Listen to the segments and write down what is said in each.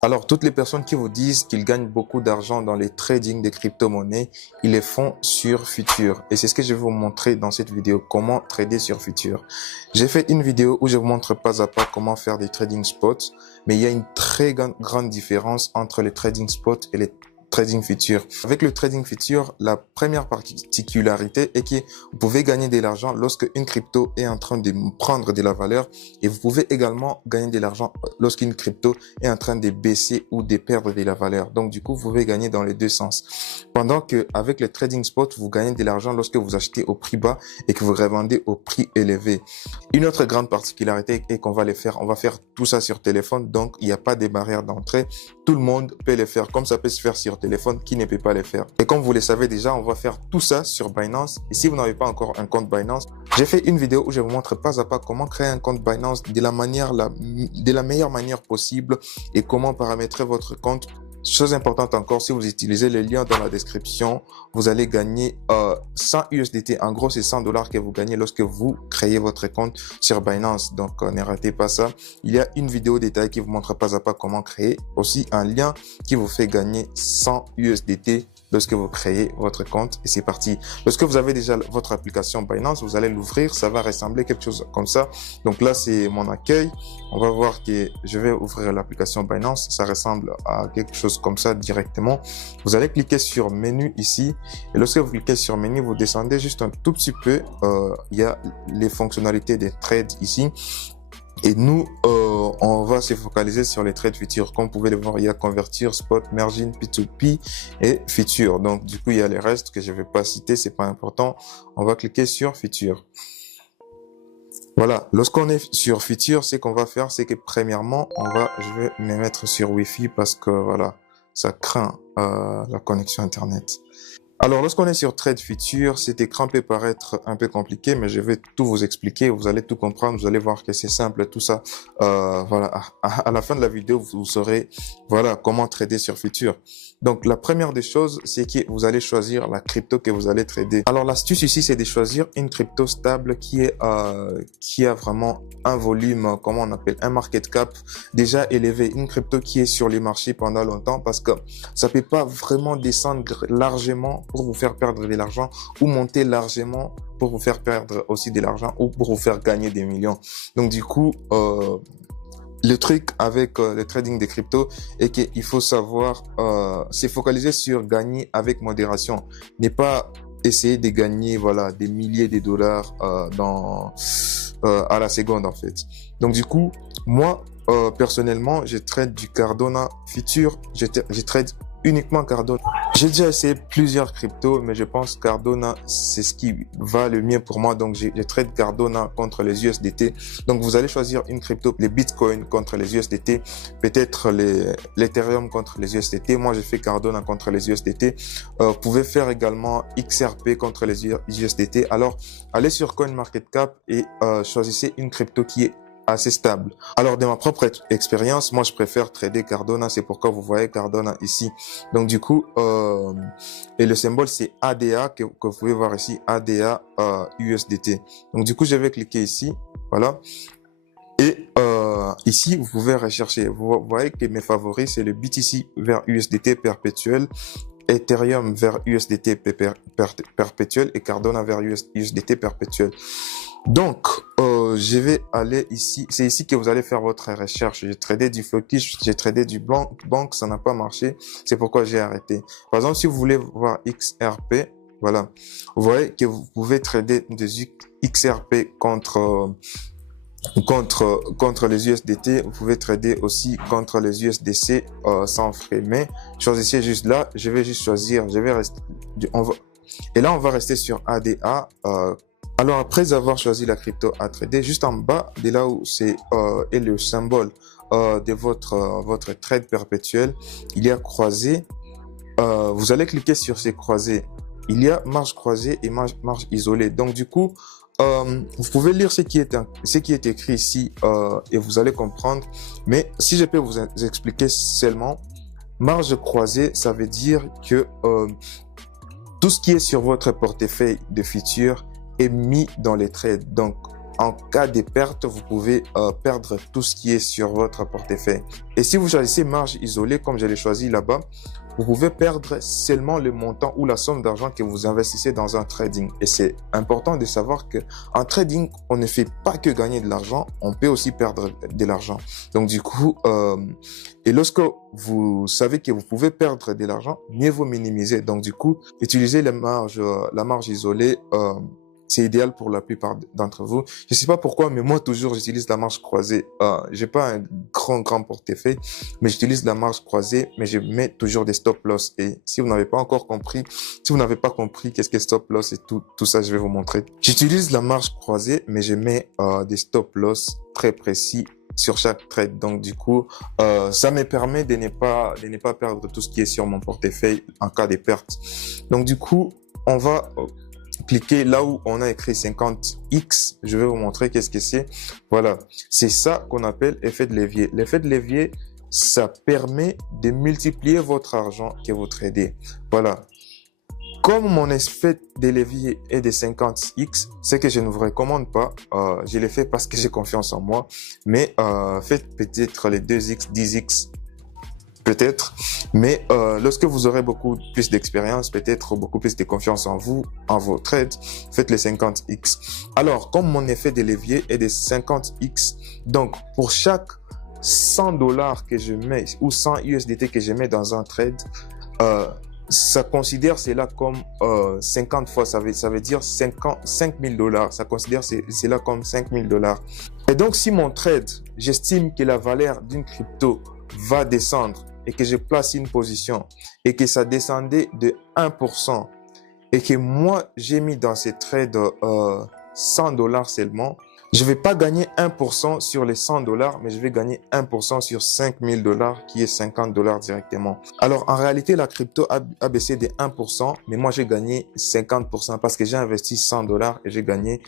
Alors, toutes les personnes qui vous disent qu'ils gagnent beaucoup d'argent dans les trading des crypto-monnaies, ils les font sur Futur. Et c'est ce que je vais vous montrer dans cette vidéo, comment trader sur Futur. J'ai fait une vidéo où je vous montre pas à pas comment faire des trading spots, mais il y a une très grande différence entre les trading spots et les trading futur. Avec le trading futur, la première particularité est que vous pouvez gagner de l'argent lorsque une crypto est en train de prendre de la valeur, et vous pouvez également gagner de l'argent lorsqu'une crypto est en train de baisser ou de perdre de la valeur. Donc du coup, vous pouvez gagner dans les deux sens. Pendant que avec le trading spot, vous gagnez de l'argent lorsque vous achetez au prix bas et que vous revendez au prix élevé. Une autre grande particularité est qu'on va on va faire tout ça sur téléphone, donc il n'y a pas de barrière d'entrée. Tout le monde peut le faire, comme ça peut se faire sur téléphone, qui ne peut pas le faire. Et comme vous le savez déjà, on va faire tout ça sur Binance. Et si vous n'avez pas encore un compte Binance, j'ai fait une vidéo où je vous montre pas à pas comment créer un compte Binance de la meilleure manière possible et comment paramétrer votre compte. Chose importante encore, si vous utilisez le lien dans la description, vous allez gagner 100 USDT. En gros, c'est 100 $ que vous gagnez lorsque vous créez votre compte sur Binance. Donc, ne ratez pas ça. Il y a une vidéo détaillée qui vous montre pas à pas comment créer. Aussi, un lien qui vous fait gagner 100 USDT lorsque vous créez votre compte, et c'est parti. Lorsque vous avez déjà votre application Binance, vous allez l'ouvrir, ça va ressembler quelque chose comme ça. Donc là, c'est mon accueil. On va voir que je vais ouvrir l'application Binance. Ça ressemble à quelque chose comme ça directement. Vous allez cliquer sur menu ici, et lorsque vous cliquez sur menu, vous descendez juste un tout petit peu. Il y a les fonctionnalités des trades ici. Et nous, on va se focaliser sur les trades futurs. Comme vous pouvez le voir, il y a convertir, spot, margin, P2P et futur. Donc, du coup, il y a les restes que je vais pas citer, c'est pas important. On va cliquer sur futur. Voilà. Lorsqu'on est sur futur, ce qu'on va faire, c'est que premièrement, je vais me mettre sur Wi-Fi parce que voilà, ça craint la connexion Internet. Alors, lorsqu'on est sur Trade Future, cet écran peut paraître un peu compliqué, mais je vais tout vous expliquer. Vous allez tout comprendre. Vous allez voir que c'est simple, tout ça. Voilà. À la fin de la vidéo, vous saurez, voilà, comment trader sur Future. Donc, la première des choses, c'est que vous allez choisir la crypto que vous allez trader. Alors, l'astuce ici, c'est de choisir une crypto stable qui a vraiment un volume, comment on appelle, un market cap déjà élevé. Une crypto qui est sur les marchés pendant longtemps, parce que ça peut pas vraiment descendre largement pour vous faire perdre de l'argent, ou monter largement pour vous faire perdre aussi de l'argent, ou pour vous faire gagner des millions. Donc du coup, le truc avec le trading des cryptos est qu'il faut savoir se focaliser sur gagner avec modération, n'est pas essayer de gagner voilà des milliers de dollars à la seconde en fait. Donc du coup, moi personnellement, je trade du Cardano Future, je trade uniquement Cardano. J'ai déjà essayé plusieurs cryptos, mais je pense que Cardano, c'est ce qui va le mieux pour moi. Donc, je trade Cardano contre les USDT. Donc, vous allez choisir une crypto, les Bitcoin contre les USDT, peut-être l'Ethereum contre les USDT. Moi, j'ai fait Cardano contre les USDT. Vous pouvez faire également XRP contre les USDT. Alors, allez sur CoinMarketCap et choisissez une crypto qui est assez stable. Alors, de ma propre expérience, moi, je préfère trader Cardano. C'est pourquoi vous voyez Cardano ici. Donc, du coup, et le symbole, c'est ADA que vous pouvez voir ici, ADA USDT. Donc, du coup, je vais cliquer ici. Voilà. Et ici, vous pouvez rechercher. Vous voyez que mes favoris, c'est le BTC vers USDT perpétuel, Ethereum vers USDT perpétuel et Cardano vers USDT perpétuel. Donc, je vais aller ici. C'est ici que vous allez faire votre recherche. J'ai tradé du Focus, j'ai tradé du Bank, ça n'a pas marché. C'est pourquoi j'ai arrêté. Par exemple, si vous voulez voir XRP, voilà. Vous voyez que vous pouvez trader des XRP contre les USDT. Vous pouvez trader aussi contre les USDC sans frais. Mais choisissez juste là. Je vais juste choisir. Je vais rester. Et là, on va rester sur ADA. Alors, après avoir choisi la crypto à trader, juste en bas de là où c'est est le symbole de votre trade perpétuel, il y a croisé. Vous allez cliquer sur ces croisés. Il y a marge croisée et marge isolée. Donc, du coup, vous pouvez lire ce qui est écrit ici et vous allez comprendre. Mais si je peux vous expliquer seulement, marge croisée, ça veut dire que tout ce qui est sur votre portefeuille de futurs est mis dans les trades. Donc, en cas de perte, vous pouvez perdre tout ce qui est sur votre portefeuille. Et si vous choisissez marge isolée, comme je l'ai choisi là-bas, vous pouvez perdre seulement le montant ou la somme d'argent que vous investissez dans un trading. Et c'est important de savoir que en trading, on ne fait pas que gagner de l'argent, on peut aussi perdre de l'argent. Donc du coup, et lorsque vous savez que vous pouvez perdre de l'argent, mieux vaut minimiser. Donc du coup, utilisez la marge isolée. C'est idéal pour la plupart d'entre vous. Je sais pas pourquoi, mais moi, toujours, j'utilise la marge croisée. J'ai pas un grand portefeuille, mais j'utilise la marge croisée, mais je mets toujours des stop loss. Et si vous n'avez pas encore compris, si vous n'avez pas compris qu'est-ce que stop loss et tout ça, je vais vous montrer. J'utilise la marge croisée, mais je mets des stop loss très précis sur chaque trade. Donc, du coup, ça me permet de ne pas perdre tout ce qui est sur mon portefeuille en cas de perte. Donc, du coup, on va cliquez là où on a écrit 50x. Je vais vous montrer qu'est-ce que c'est. Voilà, c'est ça qu'on appelle effet de levier. L'effet de levier, ça permet de multiplier votre argent que vous tradez. Voilà. Comme mon effet de levier est de 50x, c'est que je ne vous recommande pas. Je l'ai fait parce que j'ai confiance en moi. Mais faites peut-être les 2x, 10x. Peut-être, mais lorsque vous aurez beaucoup plus d'expérience, peut-être beaucoup plus de confiance en vous, en vos trades, faites les 50x. Alors, comme mon effet de levier est de 50x, donc pour chaque 100 dollars que je mets ou 100 USDT que je mets dans un trade, ça considère cela comme 50 fois, ça veut dire 5 000 dollars. Ça considère cela comme 5 000 dollars. Et donc, si mon trade, j'estime que la valeur d'une crypto va descendre et que je place une position et que ça descendait de 1% et que moi, j'ai mis dans ces trades 100 dollars seulement, je vais pas gagner 1% sur les 100 dollars, mais je vais gagner 1% sur 5 000 dollars, qui est 50 dollars directement. Alors, en réalité, la crypto a baissé de 1%, mais moi, j'ai gagné 50% parce que j'ai investi 100 dollars et j'ai gagné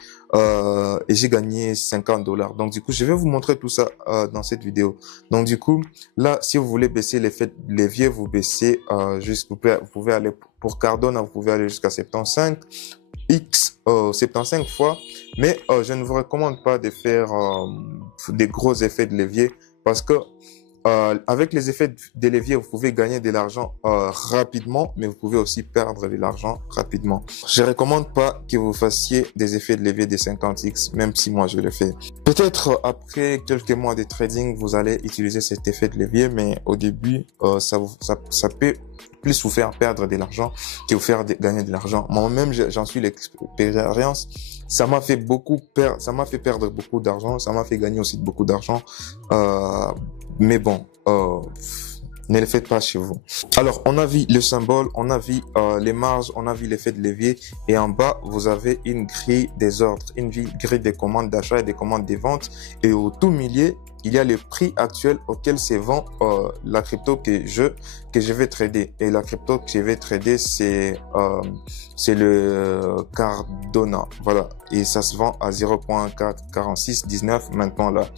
50 dollars. Donc, du coup, je vais vous montrer tout ça dans cette vidéo. Donc, du coup, là, si vous voulez baisser l'effet de levier, vous baissez vous pouvez aller pour Cardano, vous pouvez aller jusqu'à 75. 75 fois, mais je ne vous recommande pas de faire des gros effets de levier parce que avec les effets de levier, vous pouvez gagner de l'argent rapidement, mais vous pouvez aussi perdre de l'argent rapidement. Je recommande pas que vous fassiez des effets de levier de 50x, même si moi je le fais. Peut-être après quelques mois de trading, vous allez utiliser cet effet de levier, mais au début, ça peut plus vous faire perdre de l'argent que vous faire gagner de l'argent. Moi-même, j'en suis l'expérience. Ça m'a fait perdre beaucoup d'argent. Ça m'a fait gagner aussi beaucoup d'argent. Mais bon, ne le faites pas chez vous. Alors, on a vu le symbole, on a vu les marges, on a vu l'effet de levier. Et en bas, vous avez une grille des ordres, une grille des commandes d'achat et des commandes de vente. Et au tout milieu, il y a le prix actuel auquel se vend la crypto que je vais trader. Et la crypto que je vais trader, c'est le Cardano. Voilà. Et ça se vend à 0.44619 maintenant là.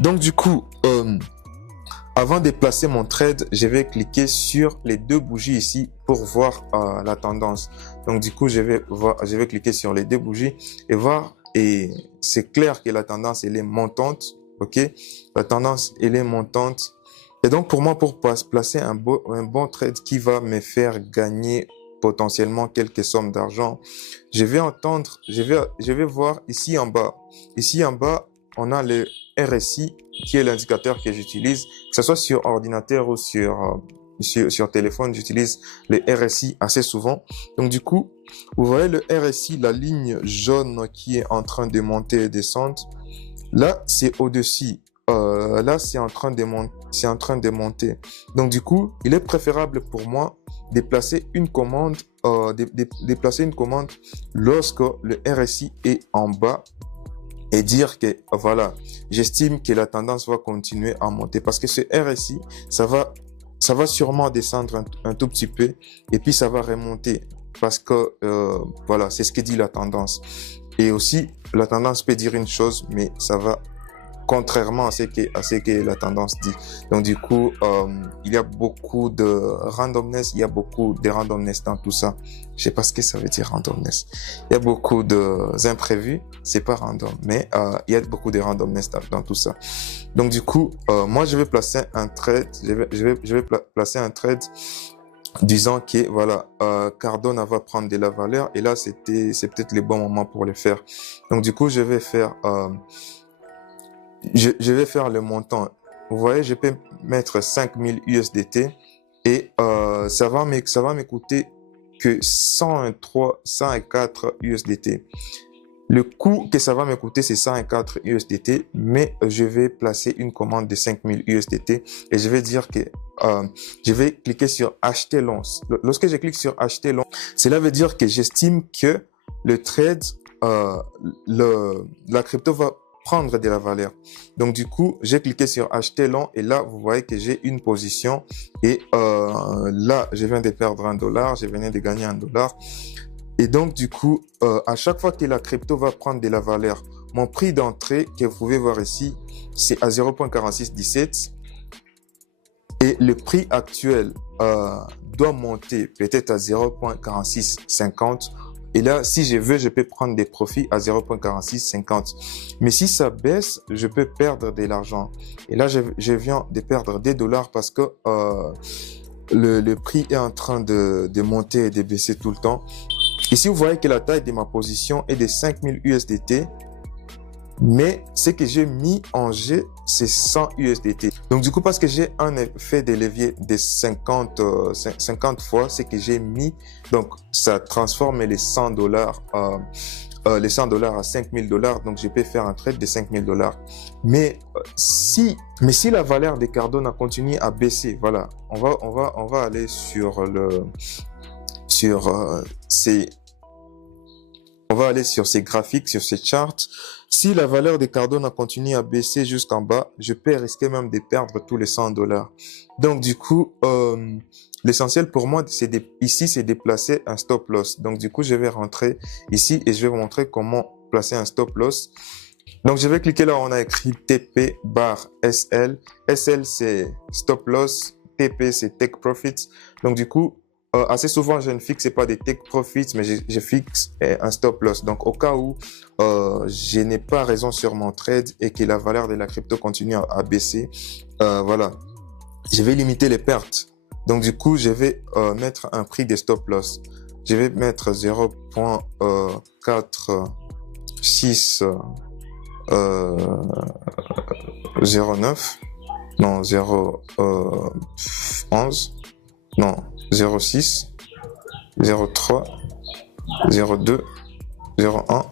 Donc du coup, avant de placer mon trade, je vais cliquer sur les deux bougies ici pour voir la tendance. Donc du coup, je vais cliquer sur les deux bougies et voir. Et c'est clair que la tendance, elle est montante. Ok, la tendance, elle est montante. Et donc, pour moi, pour placer un bon trade qui va me faire gagner potentiellement quelques sommes d'argent, je vais voir ici en bas. Ici en bas, on a le RSI qui est l'indicateur que j'utilise, que ce soit sur ordinateur ou sur téléphone, j'utilise le RSI assez souvent. Donc, du coup, vous voyez le RSI, la ligne jaune qui est en train de monter et descendre. Là, c'est au-dessus. Là, c'est en train de monter. Donc, du coup, il est préférable pour moi de placer une commande, lorsque le RSI est en bas et dire que, voilà, j'estime que la tendance va continuer à monter parce que ce RSI, ça va sûrement descendre un tout petit peu et puis ça va remonter parce que, c'est ce que dit la tendance. Et aussi, la tendance peut dire une chose, mais ça va contrairement à ce que la tendance dit. Donc du coup, il y a beaucoup de randomness, il y a beaucoup de randomness dans tout ça. Je sais pas ce que ça veut dire randomness. Il y a beaucoup d'imprévus, c'est pas random, mais il y a beaucoup de randomness dans tout ça. Donc du coup, moi je vais placer un trade, je vais placer un trade disant que voilà, Cardano va prendre de la valeur et là c'est peut-être le bon moment pour le faire. Donc du coup, je vais faire le montant. Vous voyez, je peux mettre 5000 USDT et ça va m'écouter que 104 USDT. Le coût que ça va me coûter, c'est 104 USDT, mais je vais placer une commande de 5000 USDT et je vais dire que je vais cliquer sur acheter long. Lorsque je clique sur acheter long, cela veut dire que j'estime que le trade, la crypto va prendre de la valeur. Donc du coup, j'ai cliqué sur acheter long et là, vous voyez que j'ai une position et là, je viens de perdre $1, je venais de gagner $1. Et donc, du coup, à chaque fois que la crypto va prendre de la valeur, mon prix d'entrée, que vous pouvez voir ici, c'est à 0.4617. Et le prix actuel doit monter peut-être à 0.4650. Et là, si je veux, je peux prendre des profits à 0.4650. Mais si ça baisse, je peux perdre de l'argent. Et là, je viens de perdre des dollars parce que le prix est en train de monter et de baisser tout le temps. Ici, vous voyez que la taille de ma position est de 5000 USDT, mais ce que j'ai mis en jeu, c'est 100 USDT. Donc, du coup, parce que j'ai un effet de levier de 50 fois ce que j'ai mis, donc ça transforme les $100 à $5000. Donc, je peux faire un trade de $5000. Mais si la valeur des Cardano continue à baisser, voilà, on va aller sur ces graphiques, sur ces charts. Si la valeur des Cardano continue à baisser jusqu'en bas, je peux risquer même de perdre tous les $100. Donc du coup, l'essentiel pour moi, c'est de placer un stop loss. Donc du coup, je vais rentrer ici et je vais vous montrer comment placer un stop loss. Donc je vais cliquer là où on a écrit TP bar SL. SL c'est stop loss, TP c'est take profits. Donc du coup, assez souvent, je ne fixe pas des take profits, mais je fixe un stop loss. Donc, au cas où je n'ai pas raison sur mon trade et que la valeur de la crypto continue à baisser, voilà, je vais limiter les pertes. Donc, du coup, je vais mettre un prix de stop loss. Je vais mettre 0.4609, non, 0.11, non, 06, 03, 02, 01,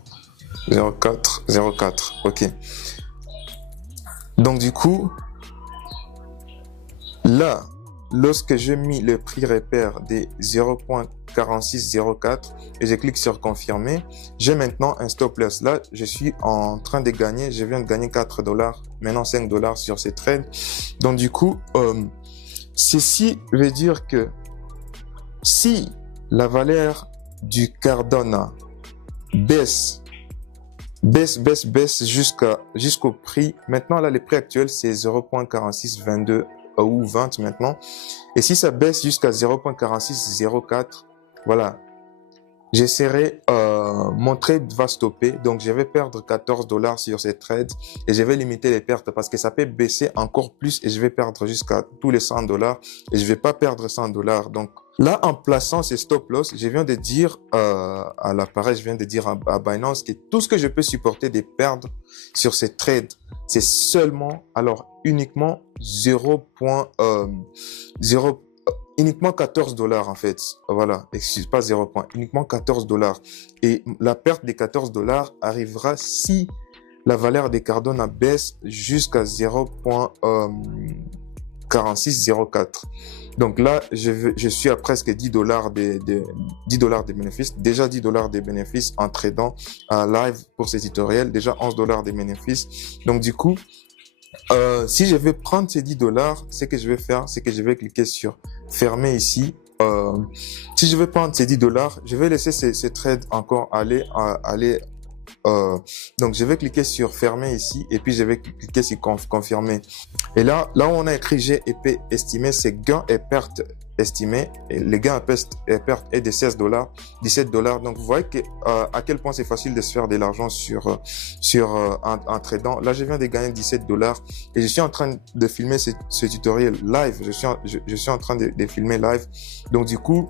04, 04. Ok. Donc du coup, là, lorsque j'ai mis le prix repère des 0.4604 et je clique sur confirmer, j'ai maintenant un stop loss. Là, je suis en train de gagner, je viens de gagner $4, maintenant $5 sur ces trades. Donc du coup, ceci veut dire que si la valeur du Cardano baisse jusqu'au prix, maintenant là, le prix actuel c'est 0.4622 ou 20 maintenant. Et si ça baisse jusqu'à 0.4604, voilà, j'essaierai, mon trade va stopper, donc je vais perdre $14 sur ces trades et je vais limiter les pertes parce que ça peut baisser encore plus et je vais perdre jusqu'à tous les $100 et je vais pas perdre $100. Donc là, en plaçant ces stop loss, je viens de dire à l'appareil, je viens de dire à Binance que tout ce que je peux supporter de perdre sur ces trades, c'est seulement, alors uniquement uniquement $14 en fait. Voilà, excuse pas 0 point, uniquement $14. Et la perte des $14 arrivera si la valeur des Cardano baisse jusqu'à 0.4604. Donc là, je suis à presque $10 de bénéfices. Déjà $10 de bénéfices en tradant à live pour ces tutoriels. Déjà $11 de bénéfices. Donc du coup, si je vais prendre ces $10, ce que je vais faire, c'est que je vais cliquer sur fermer ici. Si je vais prendre ces $10, je vais laisser ces trades encore aller donc je vais cliquer sur fermer ici et puis je vais cliquer sur confirmer. Et là où on a écrit GEP estimé, c'est gain et perte estimé. Et les gains et pertes est de $16, $17. Donc vous voyez que à quel point c'est facile de se faire de l'argent en tradant. Là je viens de gagner $17 et je suis en train de filmer ce tutoriel live. Je suis en train de filmer live. Donc du coup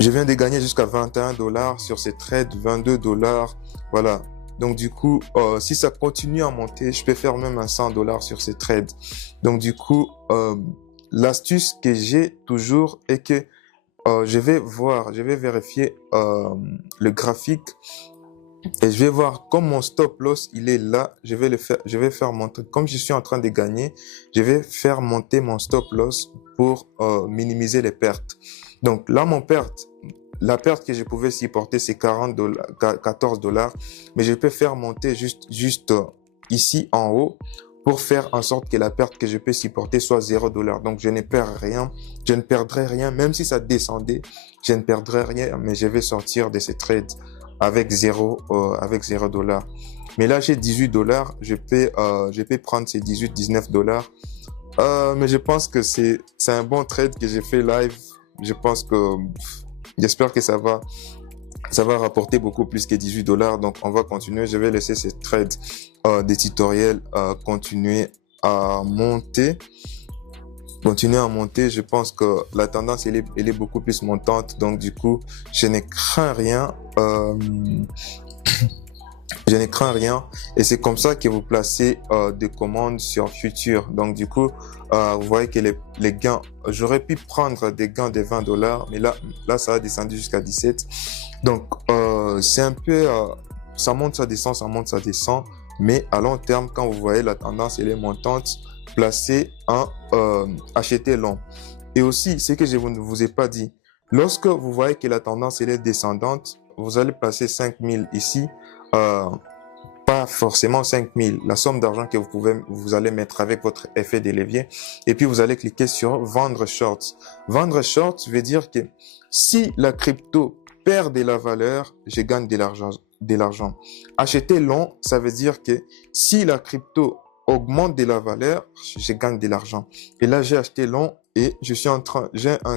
je viens de gagner jusqu'à $21 sur ces trades, $22. Voilà. Donc du coup, si ça continue à monter, je peux faire même un $100 sur ces trades. Donc du coup, l'astuce que j'ai toujours est que je vais vérifier le graphique et je vais voir comme mon stop loss il est là. Je vais faire monter. Comme je suis en train de gagner, je vais faire monter mon stop loss pour minimiser les pertes. Donc là, la perte que je pouvais supporter, c'est $14, mais je peux faire monter juste ici en haut pour faire en sorte que la perte que je peux supporter soit $0. Donc je ne perds rien, je ne perdrai rien, même si ça descendait, je ne perdrai rien, mais je vais sortir de ces trades avec $0. Mais là j'ai $18, je peux prendre ces $19. Mais je pense que c'est un bon trade que j'ai fait live. Je pense que j'espère que ça va rapporter beaucoup plus que $18. Donc on va continuer. Je vais laisser ces trades des tutoriels continuer à monter. Je pense que la tendance elle est beaucoup plus montante. Donc du coup je ne crains rien. Je ne crains rien et c'est comme ça que vous placez des commandes sur futur. Donc du coup, vous voyez que les gains, j'aurais pu prendre des gains de $20, mais là ça a descendu jusqu'à 17. Donc c'est un peu, ça monte, ça descend, ça monte, ça descend. Mais à long terme, quand vous voyez la tendance elle est montante, placez un acheter long. Et aussi, ce que je ne vous ai pas dit, lorsque vous voyez que la tendance elle est descendante, vous allez placer 5000 ici. Pas forcément 5000, la somme d'argent que vous allez mettre avec votre effet de levier et puis vous allez cliquer sur vendre short. Vendre short veut dire que si la crypto perd de la valeur, je gagne de l'argent. Acheter long, ça veut dire que si la crypto augmente de la valeur, je gagne de l'argent. Et là, j'ai acheté long et j'ai un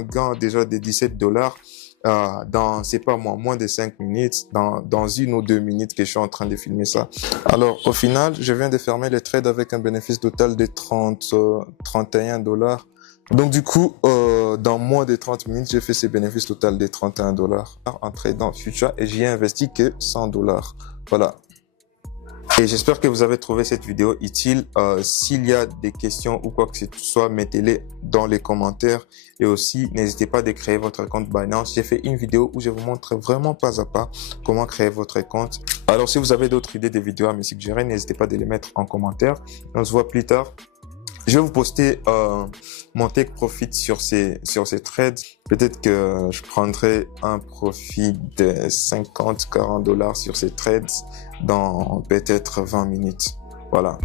gain déjà de $17 dans, c'est pas moi, moins de 5 minutes, dans 1 ou 2 minutes que je suis en train de filmer ça. Alors, au final, je viens de fermer le trade avec un bénéfice total de $31. Donc, du coup, dans moins de 30 minutes, j'ai fait ce bénéfice total de $31 en tradant future et j'y ai investi que $100. Voilà. Et j'espère que vous avez trouvé cette vidéo utile. S'il y a des questions ou quoi que ce soit, mettez-les dans les commentaires. Et aussi, n'hésitez pas à créer votre compte Binance. J'ai fait une vidéo où je vous montre vraiment pas à pas comment créer votre compte. Alors, si vous avez d'autres idées de vidéos à me suggérer, n'hésitez pas à les mettre en commentaire. On se voit plus tard. Je vais vous poster mon take profit sur ces trades. Peut-être que je prendrai un profit de $50-40 sur ces trades dans peut-être 20 minutes. Voilà.